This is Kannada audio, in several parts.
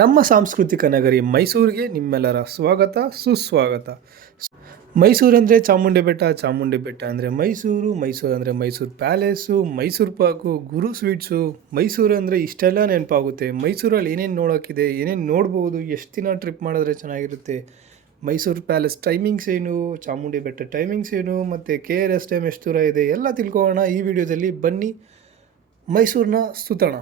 ನಮ್ಮ ಸಾಂಸ್ಕೃತಿಕ ನಗರಿ ಮೈಸೂರಿಗೆ ನಿಮ್ಮೆಲ್ಲರ ಸ್ವಾಗತ ಸುಸ್ವಾಗತ. ಮೈಸೂರು ಅಂದರೆ ಚಾಮುಂಡಿ ಬೆಟ್ಟ, ಚಾಮುಂಡಿ ಬೆಟ್ಟ ಅಂದರೆ ಮೈಸೂರು, ಮೈಸೂರು ಅಂದರೆ ಮೈಸೂರು ಪ್ಯಾಲೇಸು, ಮೈಸೂರು ಪಾಕು, ಗುರು ಸ್ವೀಟ್ಸು. ಮೈಸೂರು ಅಂದರೆ ಇಷ್ಟೆಲ್ಲ ನೆನಪಾಗುತ್ತೆ. ಮೈಸೂರಲ್ಲಿ ಏನೇನು ನೋಡೋಕ್ಕಿದೆ, ಏನೇನು ನೋಡ್ಬೋದು, ಎಷ್ಟು ದಿನ ಟ್ರಿಪ್ ಮಾಡಿದ್ರೆ ಚೆನ್ನಾಗಿರುತ್ತೆ, ಮೈಸೂರು ಪ್ಯಾಲೇಸ್ ಟೈಮಿಂಗ್ಸ್ ಏನು, ಚಾಮುಂಡಿ ಬೆಟ್ಟ ಟೈಮಿಂಗ್ಸ್ ಏನು, ಮತ್ತು KRS ಡ್ಯಾಮ್ ಎಷ್ಟು ದೂರ ಇದೆ ಎಲ್ಲ ತಿಳ್ಕೊಳ್ಳೋಣ ಈ ವಿಡಿಯೋದಲ್ಲಿ. ಬನ್ನಿ ಮೈಸೂರನ್ನ ಸುತ್ತೋಣ.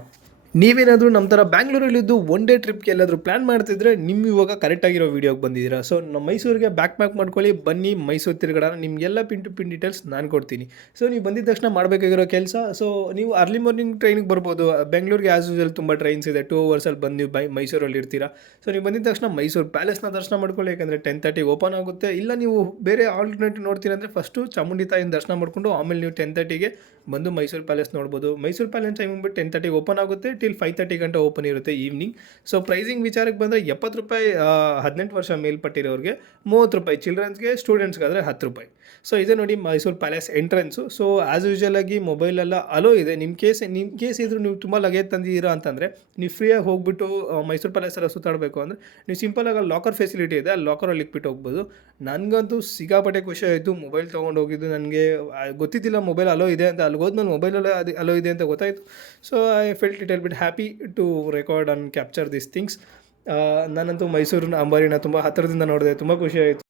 ನೀವೇನಾದರೂ ನಮ್ಮ ಥರ ಬ್ಯಾಂಗ್ಳೂರಲ್ಲಿದ್ದು ಒನ್ ಡೇ ಟ್ರಿಪ್ಗೆ ಎಲ್ಲಾದರೂ ಪ್ಲ್ಯಾನ್ ಮಾಡ್ತಿದ್ರೆ ನಿಮ್ಮ ಇವಾಗ ಕರೆಕ್ಟಾಗಿರೋ ವೀಡಿಯೋಗೆ ಬಂದಿದ್ದೀರಾ. ಸೊ ನಮ್ಮ ಮೈಸೂರಿಗೆ ಬ್ಯಾಕ್ ಪ್ಯಾಕ್ ಮಾಡ್ಕೊಳ್ಳಿ, ಬನ್ನಿ ಮೈಸೂರು ತಿರುಗಾಡೋಣ. ನಿಮಗೆಲ್ಲ ಪಿನ್ ಟು ಪಿನ್ ಡೀಟೇಲ್ಸ್ ನಾನು ಕೊಡ್ತೀನಿ. ಸೊ ನೀವು ಬಂದಿದ್ದ ತಕ್ಷಣ ಮಾಡಬೇಕಾಗಿರೋ ಕೆಲಸ, ಸೊ ನೀವು ಅರ್ಲಿ ಮಾರ್ನಿಂಗ್ ಟ್ರೈನಿಗೆ ಬರ್ಬೋದು. ಬೆಂಗಳೂರಿಗೆ ಆ್ಯಸ್ ಯೂಶಲ್ ತುಂಬ ಟ್ರೈನ್ಸ್ ಇದೆ, 2 ಅವರ್ಸಲ್ಲಿ ಬಂದು ನೀವು ಮೈಸೂರಲ್ಲಿ ಇರ್ತೀರಾ. ಸೊ ನೀವು ಬಂದಿದ್ದ ತಕ್ಷಣ ಮೈಸೂರು ಪ್ಯಾಲೇಸ್ನ ದರ್ಶನ ಮಾಡ್ಕೊಳ್ಳಿ, ಯಾಕಂದರೆ 10:30ಗೆ ಓಪನ್ ಆಗುತ್ತೆ. ಇಲ್ಲ ನೀವು ಬೇರೆ ಆಲ್ಟರ್ನೇಟಿವ್ ನೋಡ್ತೀರ ಅಂದರೆ ಫಸ್ಟು ಚಾಮುಂಡಿ ತಾಯಿನ ದರ್ಶನ ಮಾಡಿಕೊಂಡು ಆಮೇಲೆ ನೀವು 10:30ಗೆ ಬಂದು ಮೈಸೂರು ಪ್ಯಾಲೇಸ್ ನೋಡ್ಬೋದು. ಮೈಸೂರು ಪ್ಯಾಲೇಸ್ ಟೈಮಿಂಗ್ ಬಿಟ್ಟು 10:30ಗೆ ಓಪನ್ ಆಗುತ್ತೆ, ಟಿಲ್ 5:30 ಗಂಟೆ ಓಪನ್ ಇರುತ್ತೆ ಈವ್ನಿಂಗ್. ಸೊ ಪ್ರೈಸಿಂಗ್ ವಿಚಾರಕ್ಕೆ ಬಂದರೆ ₹70, 18 ವರ್ಷ ಮೇಲ್ಪಟ್ಟಿರೋರಿಗೆ ₹30, ಚಿಲ್ಡ್ರನ್ಸ್ಗೆ, ಸ್ಟೂಡೆಂಟ್ಸ್ಗಾದರೆ ₹10. ಸೊ ಇದೆ ನೋಡಿ Mysuru palace entrance. So as usual ಆಗಿ ಮೊಬೈಲೆಲ್ಲ ಅಲೋ ಇದೆ. ನಿಮ್ಮ ಕೇಸ್ ಇದ್ರೂ ನೀವು ತುಂಬ ಲಗೇಜ್ ತಂದಿದ್ದೀರಾ ಅಂತಂದರೆ ನೀವು ಫ್ರೀಯಾಗಿ ಹೋಗ್ಬಿಟ್ಟು ಮೈಸೂರು ಪ್ಯಾಲೇಸ್ ಎಲ್ಲ ಸುತ್ತಾಡಬೇಕು ಅಂದರೆ ನೀವು ಸಿಂಪಲಾಗಿ ಅಲ್ಲಿ ಲಾಕರ್ ಫೆಸಿಲಿಟಿ ಇದೆ, ಅಲ್ಲಿ ಲಾಕರಲ್ಲಿ ಇಕ್ಬಿಟ್ಟು ಹೋಗ್ಬೋದು. ನನಗಂತೂ ಸಿಕ್ಕಾಪಟ್ಟೆ ಖುಷಿ ಆಯಿತು ಮೊಬೈಲ್ ತೊಗೊಂಡು ಹೋಗಿದ್ದು. ನನಗೆ ಗೊತ್ತಿದ್ದಿಲ್ಲ ಮೊಬೈಲ್ ಅಲೋ ಇದೆ ಅಂತ. ಅಲ್ಲಿ ಹೋದ್ಮೇಲೆ ಮೊಬೈಲಲ್ಲೇ ಅದು ಅಲೋ ಇದೆ ಅಂತ ಗೊತ್ತಾಯಿತು. ಸೊ ಐ ಫೆಲ್ಟ್ ಇಟ್ ಎಲ್ bit happy to record and capture this things. ನಾನಂತೂ ಮೈಸೂರಿನ ಅಂಬಾರಿನ ತುಂಬ ಹತ್ತಿರದಿಂದ ನೋಡಿದೆ, ತುಂಬ ಖುಷಿ ಆಯಿತು.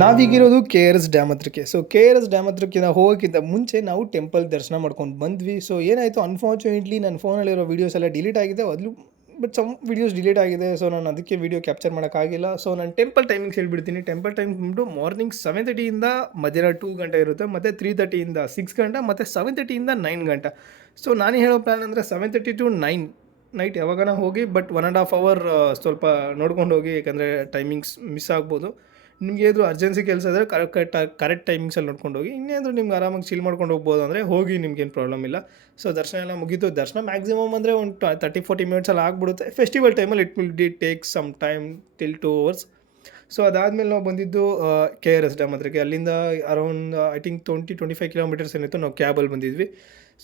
ನಾವೀಗಿರೋದು KRS ಡ್ಯಾಮ್ ಹತ್ರಕ್ಕೆ. ಸೊ KRS ಡ್ಯಾಮ್ ಹತ್ರಕ್ಕೆ ನಾವು ಹೋಗೋಕ್ಕಿಂತ ಮುಂಚೆ ನಾವು ಟೆಂಪಲ್ ದರ್ಶನ ಮಾಡ್ಕೊಂಡು ಬಂದ್ವಿ. ಸೊ ಏನಾಯಿತು, ಅನ್ಫಾರ್ಚುನೇಟ್ಲಿ ನನ್ನ ಫೋನಲ್ಲಿರೋ ವೀಡಿಯೋಸ್ ಎಲ್ಲ ಡಿಲೀಟ್ ಆಗಿದೆ. ಅದಲು ಬಟ್ ಸಮ್ ವೀಡಿಯೋಸ್ ಡಿಲೀಟ್ ಆಗಿದೆ. ಸೊ ನಾನು ಅದಕ್ಕೆ ವೀಡಿಯೋ ಕ್ಯಾಪ್ಚರ್ ಮಾಡೋಕ್ಕಾಗಿಲ್ಲ. ಸೊ ನಾನು ಟೆಂಪಲ್ ಟೈಮಿಂಗ್ಸ್ ಹೇಳ್ಬಿಡ್ತೀನಿ. ಟೆಂಪಲ್ ಟೈಮಿಂಗ್ಸ್ ಬಂದ್ಬಿಟ್ಟು ಮಾರ್ನಿಂಗ್ 7:30ಯಿಂದ ಮಧ್ಯಾಹ್ನ 2 ಗಂಟೆ ಇರುತ್ತೆ, ಮತ್ತು 3:30ಯಿಂದ 6 ಗಂಟೆ, ಮತ್ತು 7:30ಯಿಂದ 9 ಗಂಟೆ. ಸೊ ನಾನು ಹೇಳೋ ಪ್ಲ್ಯಾನ್ ಅಂದರೆ 7:30 to 9 ನೈಟ್ ಯಾವಾಗನ ಹೋಗಿ, ಬಟ್ 1.5 ಅವರ್ ಸ್ವಲ್ಪ ನೋಡ್ಕೊಂಡು ಹೋಗಿ, ಯಾಕಂದರೆ ಟೈಮಿಂಗ್ಸ್ ಮಿಸ್ ಆಗ್ಬೋದು. ನಿಮಗೆ ಏನಾದರೂ ಅರ್ಜೆನ್ಸಿ ಕೆಲಸ ಇದ್ದರೆ ಕರೆಕ್ಟ್ ಟೈಮಿಂಗ್ಸಲ್ಲಿ ನೋಡ್ಕೊಂಡು ಹೋಗಿ. ಇನ್ನೇನಾದರೂ ನಿಮ್ಗೆ ಆರಾಮಾಗಿ ಚಿಲ್ ಮಾಡ್ಕೊಂಡು ಹೋಗ್ಬೋದು ಅಂದರೆ ಹೋಗಿ, ನಿಮ್ಗೇನು ಪ್ರಾಬ್ಲಮ್ ಇಲ್ಲ. ಸೊ ದರ್ಶನ ಎಲ್ಲ ಮುಗೀತು. ದರ್ಶನ ಮ್ಯಾಕ್ಸಿಮಮ್ ಅಂದರೆ ಒಂದು 30-40 ಮಿನಿಟ್ಸಲ್ಲಿ ಆಗಿಬಿಡುತ್ತೆ. ಫೆಸ್ಟಿವಲ್ ಟೈಮಲ್ಲಿ it will take some time till 2 hours. So ಅದಾದಮೇಲೆ ನಾವು ಬಂದಿದ್ದು KRS ಡ್ಯಾಮ್ ಹತ್ರಕ್ಕೆ. ಅಲ್ಲಿಂದ ಅರೌಂಡ್ ಐ ಥಿಂಕ್ 20-25 ಕಿಲೋಮೀಟರ್ಸ್ ಏನಿತ್ತು, ನಾವು ಕ್ಯಾಬಲ್ಲಿ ಬಂದಿದ್ವಿ.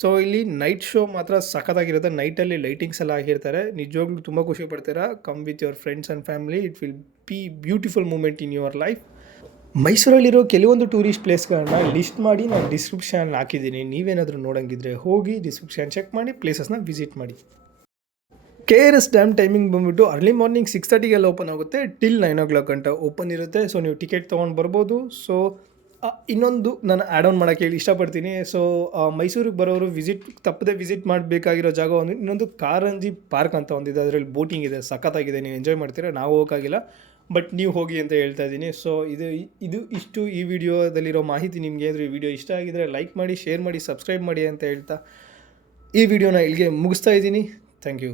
ಸೊ ಇಲ್ಲಿ ನೈಟ್ ಶೋ ಮಾತ್ರ ಸಖತ್ತಾಗಿರುತ್ತೆ. ನೈಟಲ್ಲಿ ಲೈಟಿಂಗ್ಸ್ ಎಲ್ಲ ಆಗಿರ್ತಾರೆ, ನಿಜವಾಗ್ಲೂ ತುಂಬ ಖುಷಿ ಪಡ್ತೀರಾ. Come with your friends and family, it will be beautiful moment in your life. ಮೈಸೂರಲ್ಲಿರೋ ಕೆಲವೊಂದು ಟೂರಿಸ್ಟ್ ಪ್ಲೇಸ್ಗಳನ್ನ ಲಿಸ್ಟ್ ಮಾಡಿ ನಾನು ಡಿಸ್ಕ್ರಿಪ್ಷನ್ ಹಾಕಿದ್ದೀನಿ. ನೀವೇನಾದರೂ ನೋಡೋಂಗಿದ್ರೆ ಹೋಗಿ ಡಿಸ್ಕ್ರಿಪ್ಷನ್ ಚೆಕ್ ಮಾಡಿ ಪ್ಲೇಸಸ್ನ ವಿಸಿಟ್ ಮಾಡಿ. KRS ಡ್ಯಾಮ್ ಟೈಮಿಂಗ್ ಬಂದುಬಿಟ್ಟು ಅರ್ಲಿ ಮಾರ್ನಿಂಗ್ 6:30ಗೆಲ್ಲ ಓಪನ್ ಆಗುತ್ತೆ, ಟಿಲ್ 9 o'clock ಗಂಟೆ ಓಪನ್ ಇರುತ್ತೆ. ಸೊ ನೀವು ಟಿಕೆಟ್ ತೊಗೊಂಡು ಬರ್ಬೋದು. ಸೊ ಇನ್ನೊಂದು ನಾನು ಆ್ಯಡ್ ಆನ್ ಮಾಡೋಕ್ಕೆ ಹೇಳಿ ಇಷ್ಟಪಡ್ತೀನಿ. ಸೊ ಮೈಸೂರಿಗೆ ಬರೋರು ತಪ್ಪದೆ ವಿಸಿಟ್ ಮಾಡಬೇಕಾಗಿರೋ ಜಾಗ ಇನ್ನೊಂದು ಕಾರಂಜಿ ಪಾರ್ಕ್ ಅಂತ ಒಂದಿದೆ. ಅದರಲ್ಲಿ ಬೋಟಿಂಗ್ ಇದೆ, ಸಖತ್ತಾಗಿದೆ, ನೀವು ಎಂಜಾಯ್ ಮಾಡ್ತೀರಾ. ನಾವು ಹೋಗೋಕ್ಕಾಗಿಲ್ಲ, ಬಟ್ ನೀವು ಹೋಗಿ ಅಂತ ಹೇಳ್ತಾ ಇದ್ದೀನಿ. ಸೊ ಇಷ್ಟು ಈ ವಿಡಿಯೋದಲ್ಲಿರೋ ಮಾಹಿತಿ ನಿಮಗೆ ಈ ವಿಡಿಯೋ ಇಷ್ಟ ಆಗಿದರೆ ಲೈಕ್ ಮಾಡಿ, ಶೇರ್ ಮಾಡಿ, ಸಬ್ಸ್ಕ್ರೈಬ್ ಮಾಡಿ ಅಂತ ಹೇಳ್ತಾ ಈ ವಿಡಿಯೋನ ಇಲ್ಲಿಗೆ ಮುಗಿಸ್ತಾ ಇದ್ದೀನಿ. Thank you.